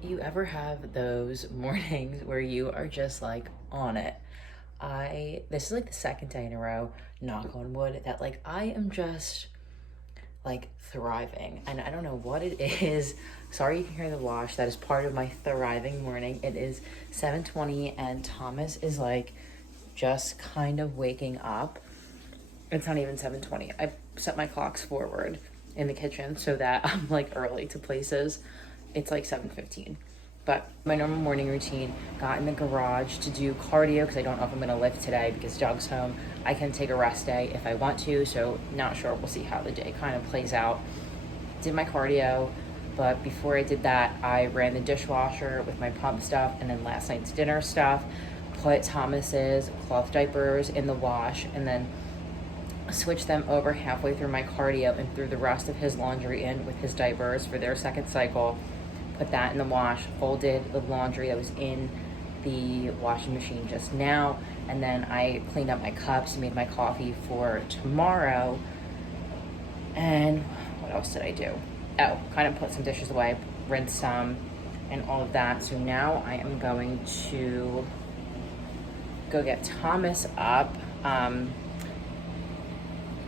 you ever have those mornings where you are just like on it? This is like the second day in a row, knock on wood, that like I am just like thriving. And I don't know what it is. Sorry you can hear the wash. That is part of my thriving morning. It is 7:20 and Thomas is like just kind of waking up. It's not even 7:20. I set my clocks forward in the kitchen so that I'm like early to places. It's like 7:15. But my normal morning routine, got in the garage to do cardio because I don't know if I'm gonna lift today because Doug's home. I can take a rest day if I want to, so not sure. We'll see how the day kind of plays out. Did my cardio, but before I did that, I ran the dishwasher with my pump stuff and then last night's dinner stuff, put Thomas's cloth diapers in the wash, and then switched them over halfway through my cardio and threw the rest of his laundry in with his diapers for their second cycle. Put that in the wash, folded the laundry that was in the washing machine just now, and then I cleaned up my cups, made my coffee for tomorrow. And what else did I do? Oh, kind of put some dishes away, rinse some, and all of that. So now I am going to go get Thomas up.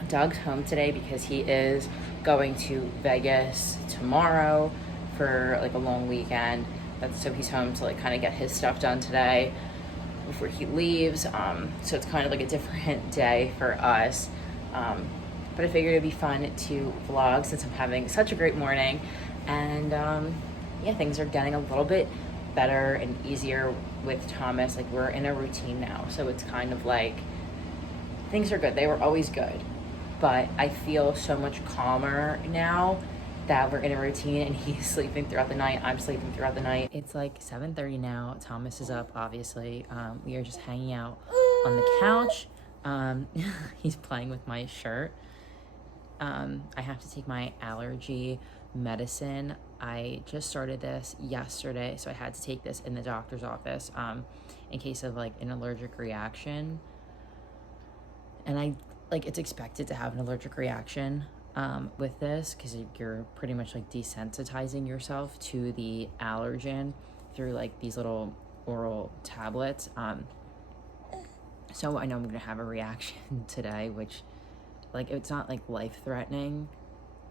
Doug's home today because he is going to Vegas tomorrow for like a long weekend. So he's home to like kind of get his stuff done today before he leaves. So it's kind of like a different day for us. But I figured it'd be fun to vlog since I'm having such a great morning. And yeah, things are getting a little bit better and easier with Thomas. Like we're in a routine now. So it's kind of like things are good. They were always good. But I feel so much calmer now that we're in a routine and he's sleeping throughout the night. I'm sleeping throughout the night. It's like 7:30 now. Thomas is up, obviously. We are just hanging out on the couch. He's playing with my shirt. I have to take my allergy medicine. I just started this yesterday, so I had to take this in the doctor's office in case of like an allergic reaction. And it's expected to have an allergic reaction with this because you're pretty much like desensitizing yourself to the allergen through like these little oral tablets. So I know I'm gonna have a reaction today, which like it's not like life-threatening,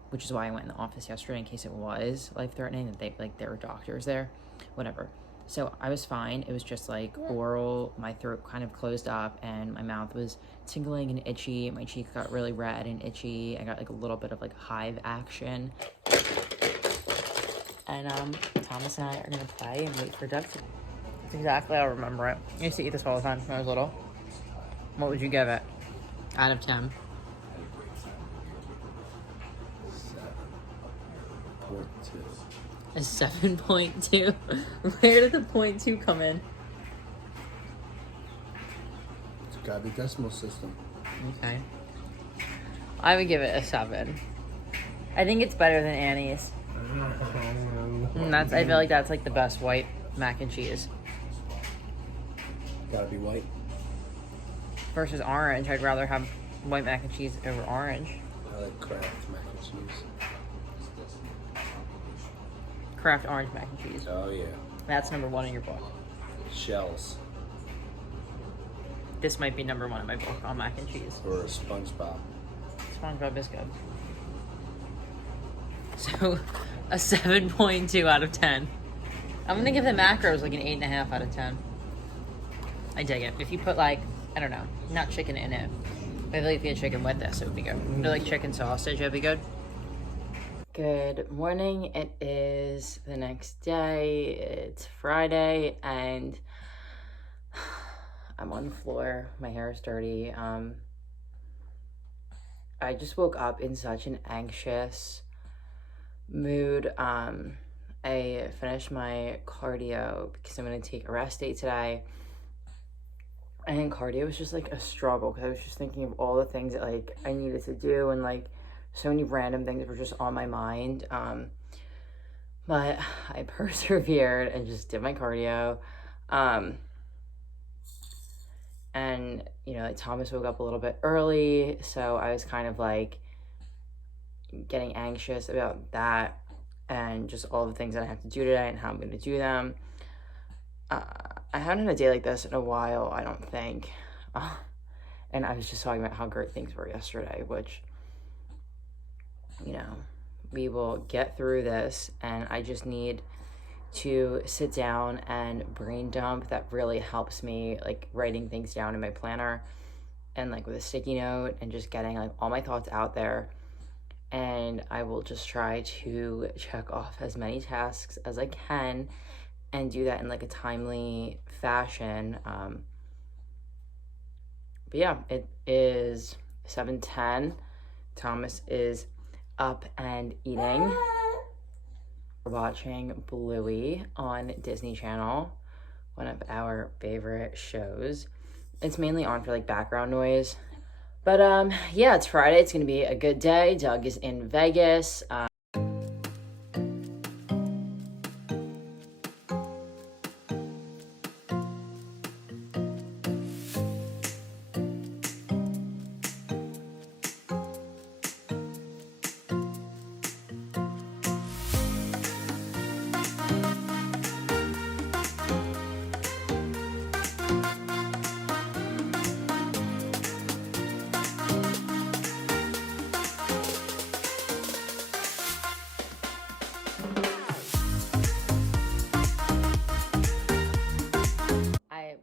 which is why I went in the office yesterday in case it was life-threatening, that there were doctors there, whatever. So I was fine. It was just like oral, my throat kind of closed up and my mouth was tingling and itchy. My cheek got really red and itchy. I got like a little bit of like hive action. And Thomas and I are gonna play and wait for Doug to. That's exactly how I remember it. I used to eat this all the time when I was little. What would you give it out of 10? 7.2. A 7.2. Where did the 0.2 come in? It's gotta be decimal system. Okay. I would give it a 7. I think it's better than Annie's. I feel like that's like the best white mac and cheese. Gotta be white. Versus orange, I'd rather have white mac and cheese over orange. I like Kraft mac and cheese. Kraft orange mac and cheese. Oh yeah. That's number 1 in your book. Shells. This might be number 1 in my book on mac and cheese. Or a SpongeBob. SpongeBob is good. So, a 7.2 out of 10. I'm gonna give the macros like an 8.5 out of 10. I dig it. If you put like, I don't know, not chicken in it. Maybe if you had chicken with this, it would be good. If you like chicken sausage, it'd be good. Good morning. It is the next day. It's Friday and I'm on the floor. My hair is dirty. I just woke up in such an anxious mood. I finished my cardio because I'm going to take a rest day today. And cardio was just like a struggle because I was just thinking of all the things that like I needed to do and like so many random things were just on my mind. But I persevered and just did my cardio. And, you know, like Thomas woke up a little bit early, so I was kind of like getting anxious about that. and just all the things that I have to do today and how I'm going to do them. I haven't had a day like this in a while, I don't think. And I was just talking about how great things were yesterday, which, you know, we will get through this, and I just need to sit down and brain dump. That really helps me, like writing things down in my planner and like with a sticky note and just getting like all my thoughts out there. And I will just try to check off as many tasks as I can and do that in like a timely fashion. But yeah, it is 7:10. Thomas is up and eating. We're watching Bluey on Disney Channel, one of our favorite shows. It's mainly on for like background noise. But yeah, it's Friday. It's gonna be a good day. Doug is in Vegas. I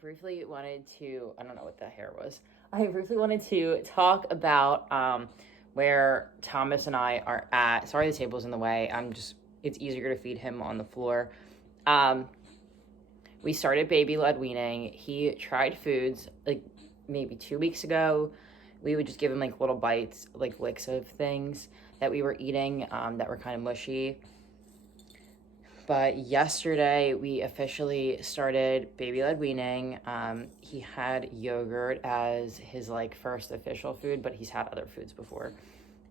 briefly wanted to, I don't know what the hair was. I briefly wanted to talk about where Thomas and I are at. Sorry, the table's in the way. It's easier to feed him on the floor. We started baby-led weaning. He tried foods like maybe 2 weeks ago. We would just give him like little bites, like licks of things that we were eating that were kind of mushy. But yesterday we officially started baby-led weaning. He had yogurt as his like first official food, but he's had other foods before,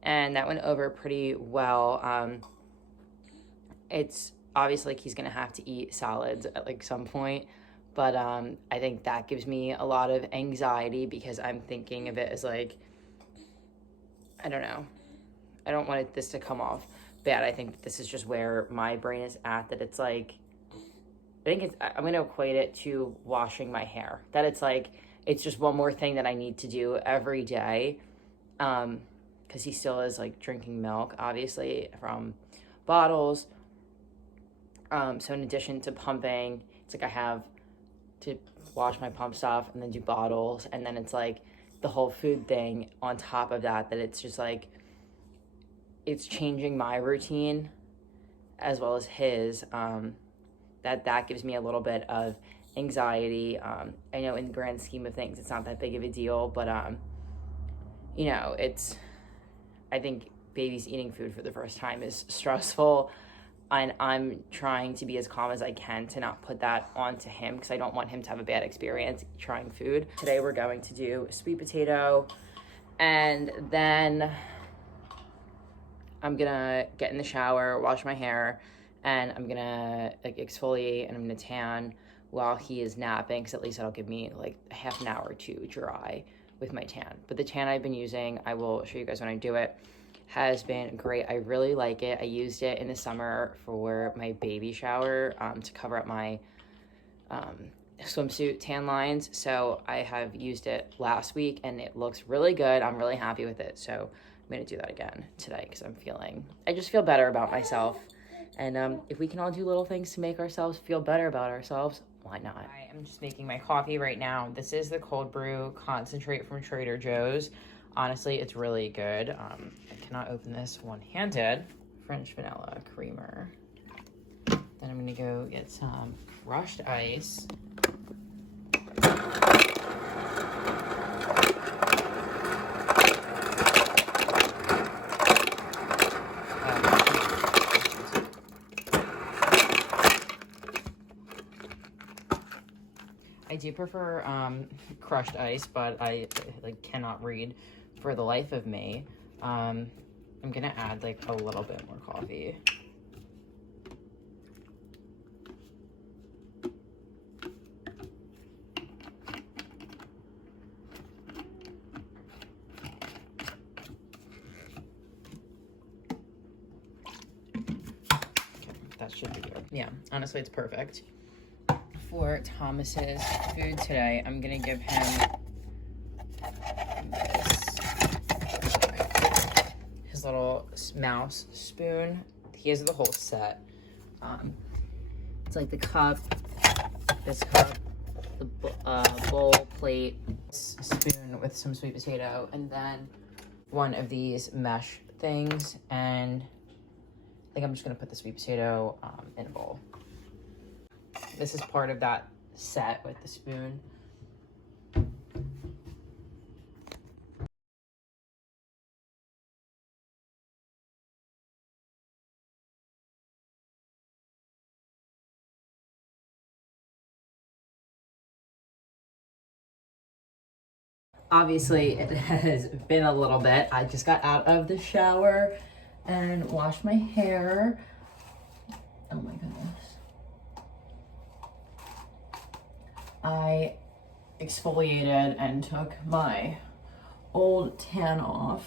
and that went over pretty well. It's obviously like he's gonna have to eat solids at like some point, but I think that gives me a lot of anxiety because I'm thinking of it as like, I don't know, I don't want this to come off bad. I think this is just where my brain is at, that it's like, I'm going to equate it to washing my hair, that it's like, it's just one more thing that I need to do every day. Because he still is like drinking milk, obviously, from bottles. So in addition to pumping, it's like I have to wash my pump stuff and then do bottles. And then it's like the whole food thing on top of that it's just like, it's changing my routine as well as his. That gives me a little bit of anxiety. I know in the grand scheme of things, it's not that big of a deal, but you know, I think babies eating food for the first time is stressful, and I'm trying to be as calm as I can to not put that onto him because I don't want him to have a bad experience trying food. Today we're going to do sweet potato, and then I'm gonna get in the shower, wash my hair, and I'm gonna like exfoliate and I'm gonna tan while he is napping, because at least that'll give me like a half an hour to dry with my tan. But the tan I've been using, I will show you guys when I do it, has been great. I really like it. I used it in the summer for my baby shower to cover up my swimsuit tan lines. So I have used it last week and it looks really good. I'm really happy with it. So I'm gonna do that again today because I just feel better about myself. And if we can all do little things to make ourselves feel better about ourselves, why not? I am just making my coffee right now. This is the cold brew concentrate from Trader Joe's. Honestly, it's really good. I cannot open this one-handed. French vanilla creamer. Then I'm gonna go get some crushed ice. I do prefer crushed ice, but I like cannot read for the life of me. I'm gonna add like a little bit more coffee. should be good. Yeah, honestly, it's perfect. For Thomas's food today, I'm gonna give him his little mouse spoon. He has the whole set. It's like the cup, this cup, the bowl, plate, spoon with some sweet potato, and then one of these mesh things. And I think I'm just gonna put the sweet potato in a bowl. This is part of that set with the spoon. Obviously, it has been a little bit. I just got out of the shower and washed my hair. Oh my goodness. I exfoliated and took my old tan off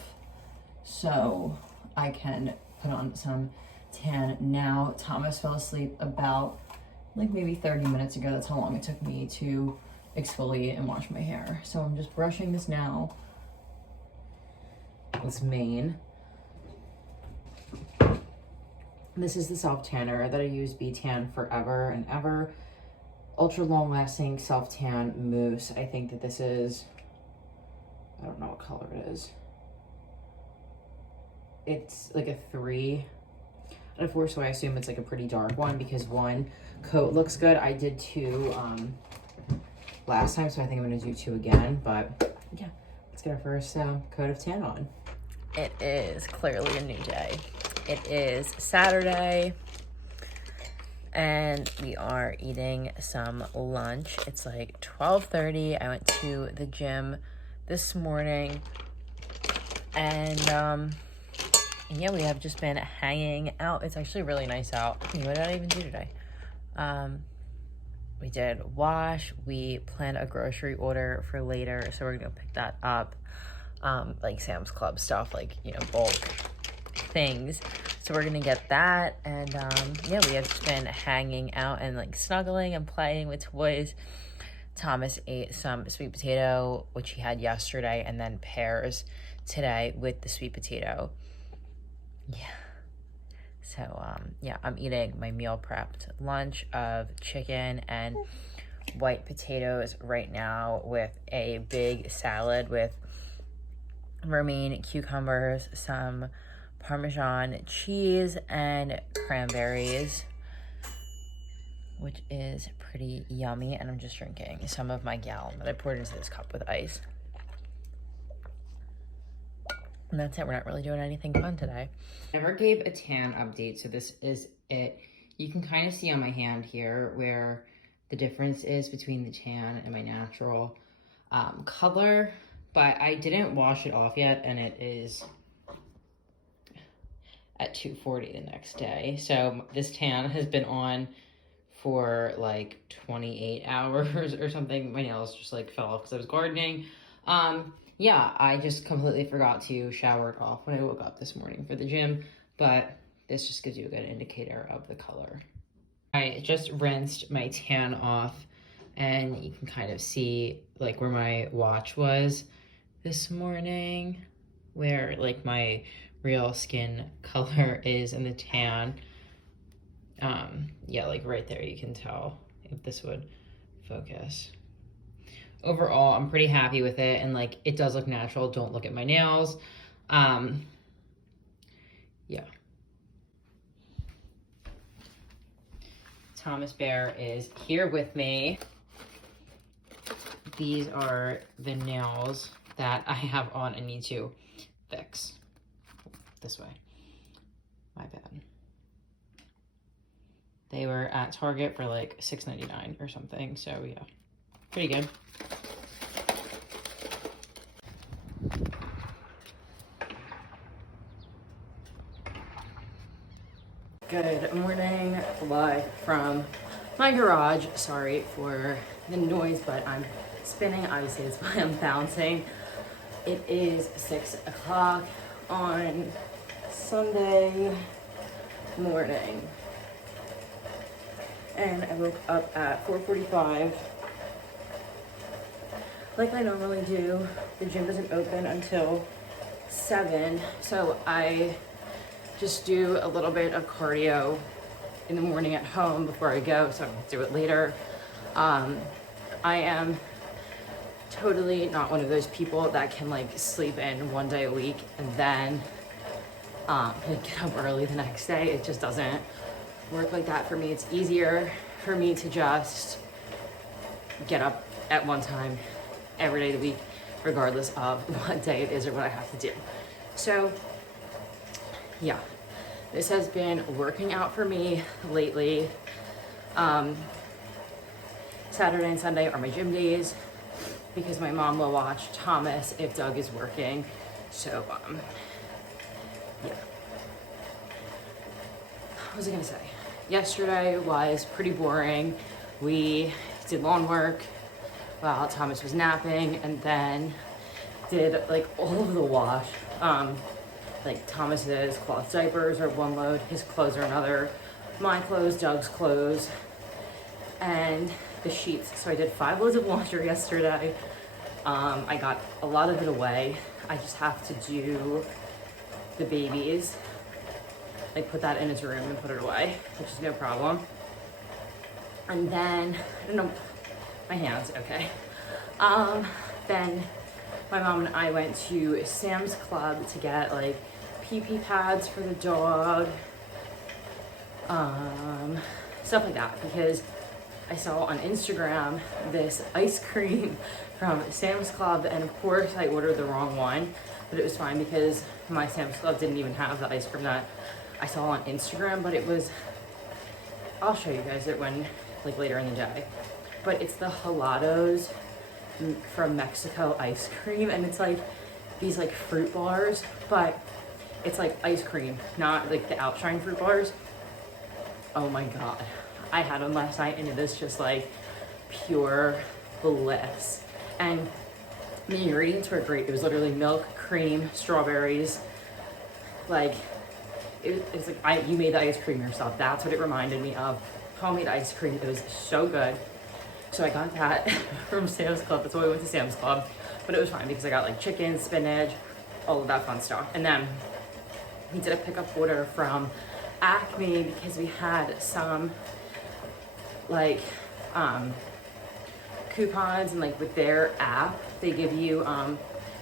so I can put on some tan now. Thomas fell asleep about like maybe 30 minutes ago. That's how long it took me to exfoliate and wash my hair. So I'm just brushing this now. This mane. This is the self tanner that I use, B-Tan forever and ever. Ultra long lasting self tan mousse. I think that this is, I don't know what color it is. It's like a 3 out of 4, so I assume it's like a pretty dark one because one coat looks good. I did 2 last time, so I think I'm gonna do 2 again, but yeah, let's get our first coat of tan on. It is clearly a new day. It is Saturday and we are eating some lunch. It's like 12:30. I went to the gym this morning and yeah, we have just been hanging out. It's actually really nice out. What did I even do today? We did wash. We planned a grocery order for later, so we're gonna go pick that up. Like Sam's Club stuff, like, you know, bulk things. So we're gonna get that, and yeah, we have just been hanging out and like snuggling and playing with toys. Thomas ate some sweet potato, which he had yesterday, and then pears today with the sweet potato. Yeah. So, yeah, I'm eating my meal prepped lunch of chicken and white potatoes right now with a big salad with romaine, cucumbers, some Parmesan cheese, and cranberries, which is pretty yummy. And I'm just drinking some of my gallon that I poured into this cup with ice. And that's it. We're not really doing anything fun today. Never gave a tan update, so this is it. You can kind of see on my hand here where the difference is between the tan and my natural color, but I didn't wash it off yet, and it is at 2:40 the next day. So this tan has been on for like 28 hours or something. My nails just like fell off because I was gardening. Yeah, I just completely forgot to shower it off when I woke up this morning for the gym, but this just gives you a good indicator of the color. I just rinsed my tan off, and you can kind of see like where my watch was this morning, where like my real skin color is in the tan. Yeah, like right there you can tell, if this would focus. Overall, I'm pretty happy with it, and like it does look natural. Don't look at my nails. Yeah. Thomas Bear is here with me. These are the nails that I have on and need to fix. This way. My bad. They were at Target for like $6.99 or something, so yeah, pretty good. Good morning, live from my garage. Sorry for the noise, but I'm spinning. Obviously, that's why I'm bouncing. It is 6 o'clock on Sunday morning. and I woke up at 4:45 like I normally do. The gym doesn't open until 7, so I just do a little bit of cardio in the morning at home before I go, so I don't have to do it later. I am totally not one of those people that can like sleep in one day a week and then get up early the next day. It just doesn't work like that for me. It's easier for me to just get up at one time every day of the week, regardless of what day it is or what I have to do. So yeah, this has been working out for me lately. Saturday and Sunday are my gym days because my mom will watch Thomas if Doug is working. So yeah. What was I gonna say? Yesterday was pretty boring. We did lawn work while Thomas was napping, and then did like all of the wash. Like Thomas's cloth diapers are one load, his clothes are another, my clothes, Doug's clothes, and the sheets. So I did 5 loads of laundry yesterday. I got a lot of it away. I just have to do the babies, like put that in his room and put it away, which is no problem. And then, I don't know, my hands, okay. Then my mom and I went to Sam's Club to get like pee-pee pads for the dog, stuff like that, because I saw on Instagram this ice cream from Sam's Club, and of course I ordered the wrong one, but it was fine because my Sam's Club didn't even have the ice cream that I saw on Instagram, but it was, I'll show you guys it when, like later in the day, but it's the Helados from Mexico ice cream, and it's like these like fruit bars, but it's like ice cream, not like the Outshine fruit bars. Oh my god, I had them last night and it is just like pure bliss. And the ingredients were great. It was literally milk, cream, strawberries. Like it's like you made the ice cream yourself. That's what it reminded me of. Homemade ice cream. It was so good. So I got that from Sam's Club. That's why we went to Sam's Club. But it was fine because I got like chicken, spinach, all of that fun stuff. And then we did a pickup order from Acme because we had some like coupons, and like with their app they give you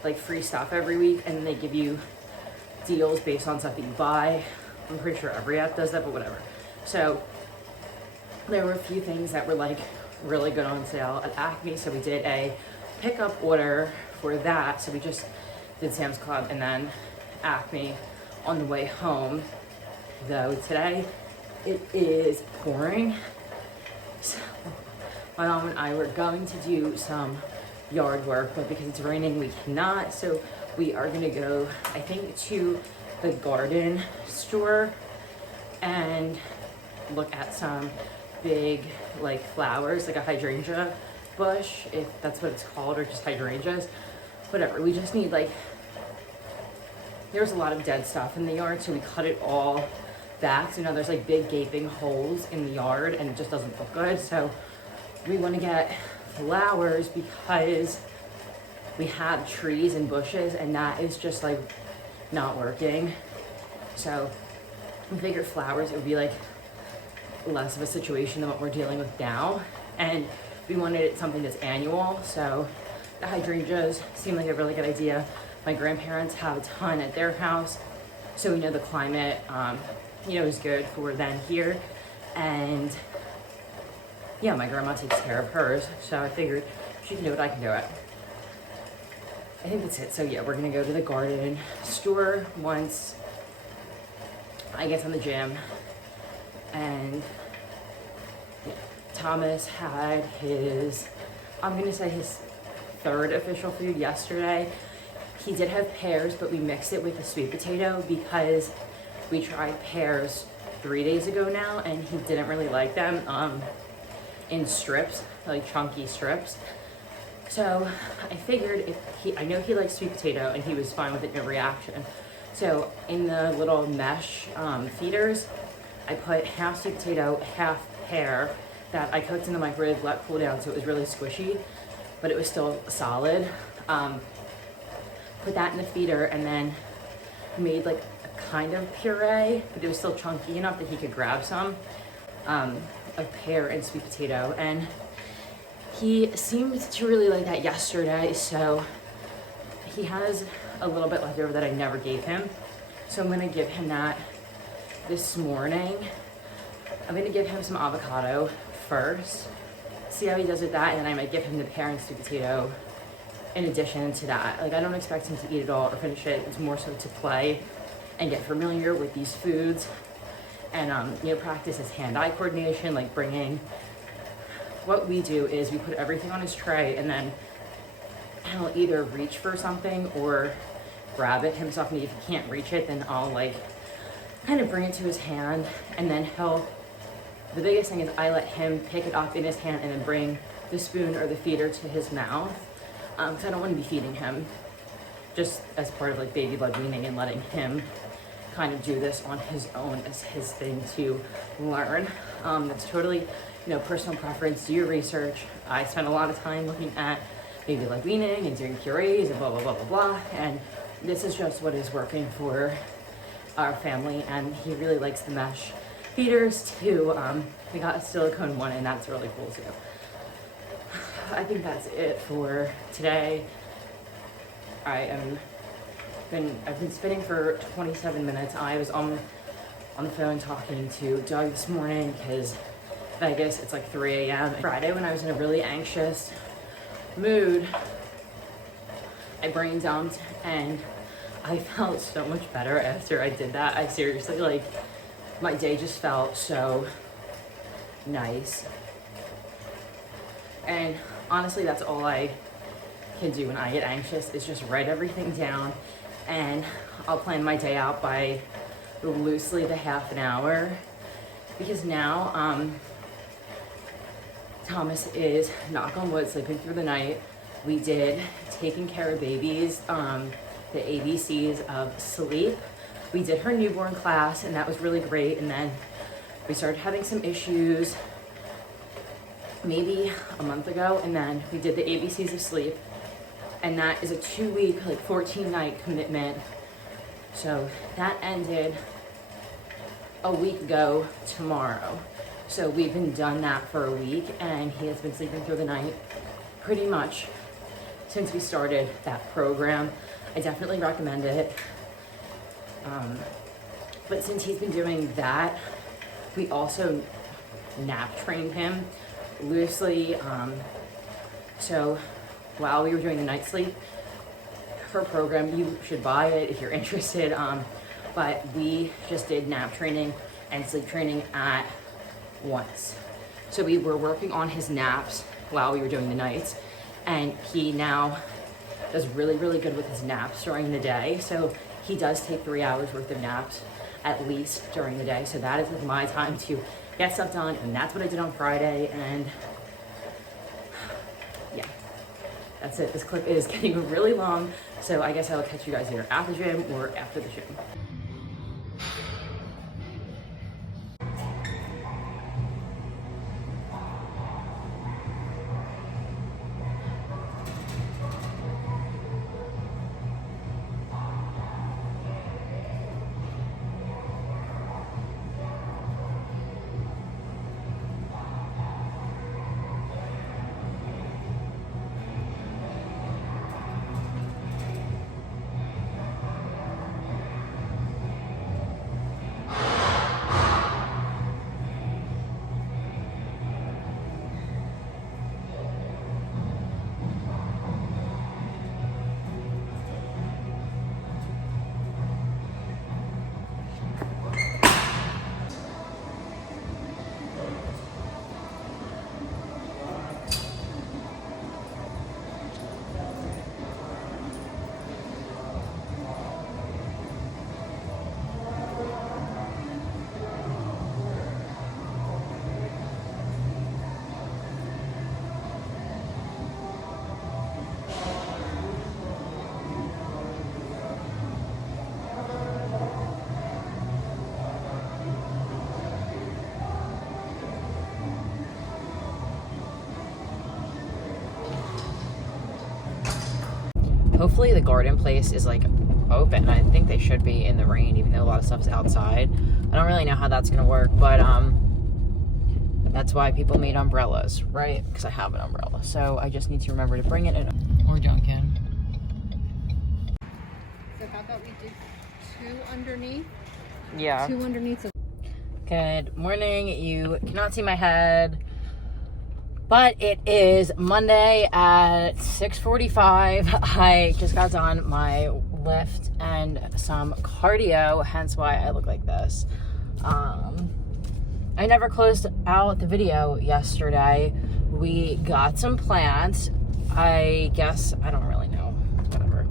like free stuff every week, and they give you deals based on stuff that you buy. I'm pretty sure every app does that, but whatever. So there were a few things that were like really good on sale at Acme, so we did a pickup order for that. So we just did Sam's Club and then Acme on the way home, though today it is pouring. So my mom and I were going to do some yard work, but because it's raining we cannot, so we are gonna go, I think, to the garden store and look at some big like flowers, like a hydrangea bush, if that's what it's called, or just hydrangeas, whatever. We just need, like, there's a lot of dead stuff in the yard, so we cut it all back. So now there's like big gaping holes in the yard and it just doesn't look good. So we want to get flowers because we have trees and bushes and that is just like not working. So we figured flowers, it would be like less of a situation than what we're dealing with now, and we wanted it something that's annual. So the hydrangeas seemed like a really good idea. My grandparents have a ton at their house, so we know the climate is good for them here, and yeah, my grandma takes care of hers, so I figured she can do it, I can do it. I think that's it. So yeah, we're gonna go to the garden store once I get from the gym. And yeah, Thomas had his, I'm gonna say his 3rd official food yesterday. He did have pears, but we mixed it with a sweet potato because we tried pears 3 days ago now and he didn't really like them in strips, like chunky strips. So I figured I know he likes sweet potato and he was fine with it, no reaction. So in the little mesh feeders, I put half sweet potato, half pear that I cooked in the microwave, let cool down, so it was really squishy, but it was still solid. Put that in the feeder and then made like a kind of puree, but it was still chunky enough that he could grab some of pear and sweet potato. And he seemed to really like that yesterday, so he has a little bit left over that I never gave him. So I'm gonna give him that this morning. I'm gonna give him some avocado first, see how he does with that, and then I might give him the pear and sweet potato in addition to that. Like, I don't expect him to eat it all or finish it. It's more so to play and get familiar with these foods and practice his hand-eye coordination, like bringing. What we do is we put everything on his tray and then he'll either reach for something or grab it himself. And if he can't reach it, then I'll like kind of bring it to his hand, and then the biggest thing is I let him pick it up in his hand and then bring the spoon or the feeder to his mouth. Because I don't want to be feeding him, just as part of like baby led weaning and letting him kind of do this on his own as his thing to learn. It's totally, personal preference. Do your research. I spend a lot of time looking at baby led weaning and doing purees and blah, blah, blah, blah, blah. And this is just what is working for our family. And he really likes the mesh feeders too. We got a silicone one and that's really cool too. I think that's it for today. I've been spinning for 27 minutes. I was on the phone talking to Doug this morning because Vegas, it's like 3 a.m. Friday when I was in a really anxious mood, I brain dumped and I felt so much better after I did that. I seriously, like, my day just felt so nice. And honestly, that's all I can do when I get anxious is just write everything down, and I'll plan my day out by loosely the half an hour, because now Thomas is, knock on wood, sleeping through the night. We did taking care of babies, the ABCs of sleep. We did her newborn class and that was really great, and then we started having some issues maybe a month ago, and then we did the ABCs of sleep, and that is a 2-week, like 14-night commitment. So that ended a week ago tomorrow. So we've been done that for a week, and he has been sleeping through the night pretty much since we started that program. I definitely recommend it. But since he's been doing that, we also nap trained him loosely. So while we were doing the night sleep, her program, you should buy it if you're interested. But we just did nap training and sleep training at once. So we were working on his naps while we were doing the nights, and he now does really, really good with his naps during the day. So he does take 3 hours worth of naps at least during the day. So that is like my time to get stuff done, and that's what I did on Friday. And yeah, that's it. This clip is getting really long, so I guess I'll catch you guys either after the gym or after the gym. hopefully the garden place is like open. I think they should be in the rain, even though a lot of stuff is outside. I don't really know how that's gonna work, but that's why people made umbrellas, right? Because I have an umbrella, so I just need to remember to bring it in. Or Duncan. So how about we do 2 underneath? Yeah. 2 underneath. Good morning. You cannot see my head, but it is Monday at 6:45. I just got done my lift and some cardio, hence why I look like this. I never closed out the video yesterday. We got some plants. I guess, I don't really know, whatever.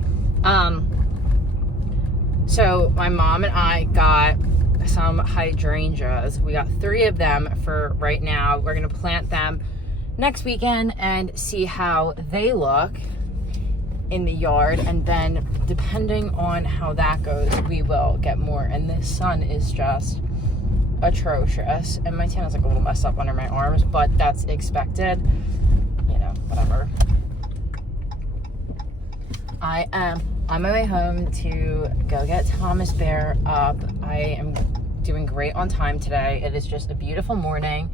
So my mom and I got some hydrangeas. We got 3 of them for right now. We're gonna plant them next weekend and see how they look in the yard, and then depending on how that goes, we will get more. And this sun is just atrocious, and my tan is like a little messed up under my arms, but that's expected, you know, whatever. I am on my way home to go get Thomas Bear up. I am doing great on time today. It is just a beautiful morning.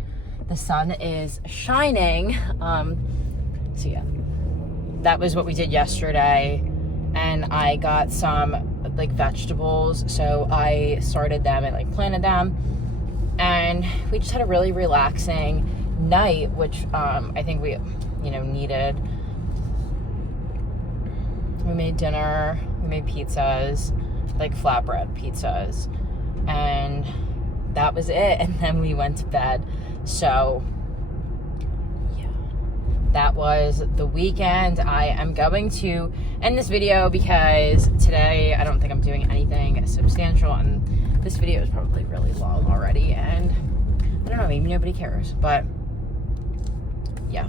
The sun is shining. So yeah, that was what we did yesterday, and I got some like vegetables, so I started them and like planted them, and we just had a really relaxing night, which I think we, you know, needed. We made dinner, we made pizzas, like flatbread pizzas, and that was it. And then we went to bed. So yeah, that was the weekend. I am going to end this video because today I don't think I'm doing anything substantial, and this video is probably really long already, and I don't know, maybe nobody cares, but yeah,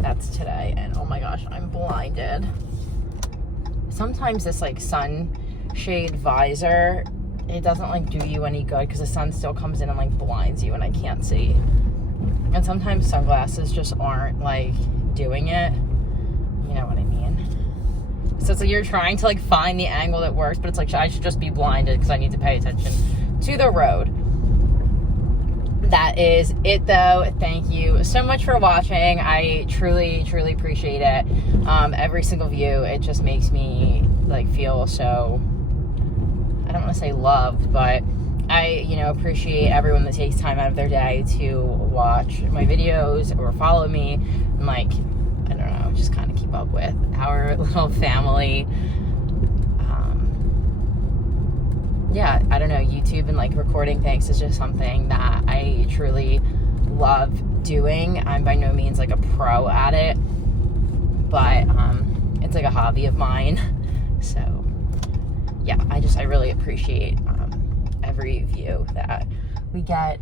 that's today. And oh my gosh, I'm blinded. Sometimes this like sunshade visor, it doesn't like do you any good because the sun still comes in and like blinds you and I can't see. And sometimes sunglasses just aren't like doing it. You know what I mean? So it's like you're trying to like find the angle that works, but it's like I should just be blinded because I need to pay attention to the road. That is it though. Thank you so much for watching. I truly, truly appreciate it. Every single view, it just makes me like feel so, I don't want to say loved, but I, you know, appreciate everyone that takes time out of their day to watch my videos or follow me and like, I don't know, just kind of keep up with our little family. Yeah, I don't know, YouTube and like recording things is just something that I truly love doing. I'm by no means like a pro at it, but it's like a hobby of mine. So yeah, I really appreciate every view that we get.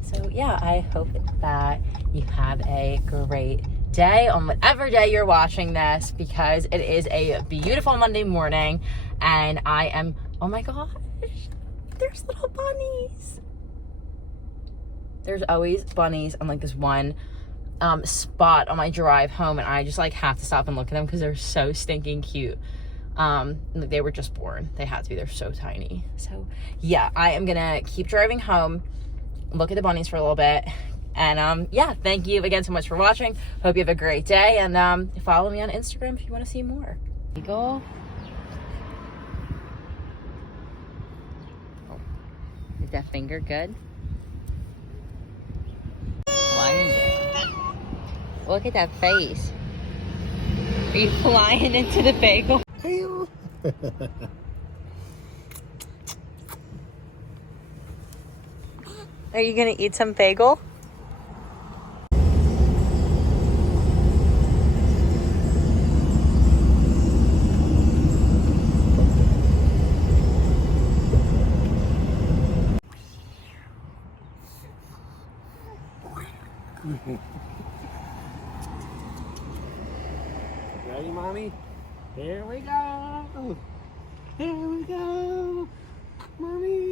So yeah, I hope that you have a great day on whatever day you're watching this, because it is a beautiful Monday morning, and I am, oh my gosh, there's little bunnies. There's always bunnies on like this one spot on my drive home, and I just like have to stop and look at them because they're so stinking cute. They were just born. They had to be. They're so tiny. So yeah, I am gonna keep driving home, look at the bunnies for a little bit, and yeah, thank you again so much for watching. Hope you have a great day, and follow me on Instagram if you want to see more. Eagle. Oh, is that finger good? Wonderful. Look at that face. Are you flying into the bagel? Are you gonna eat some bagel? Ready, mommy? Here we go. Here we go. Mommy.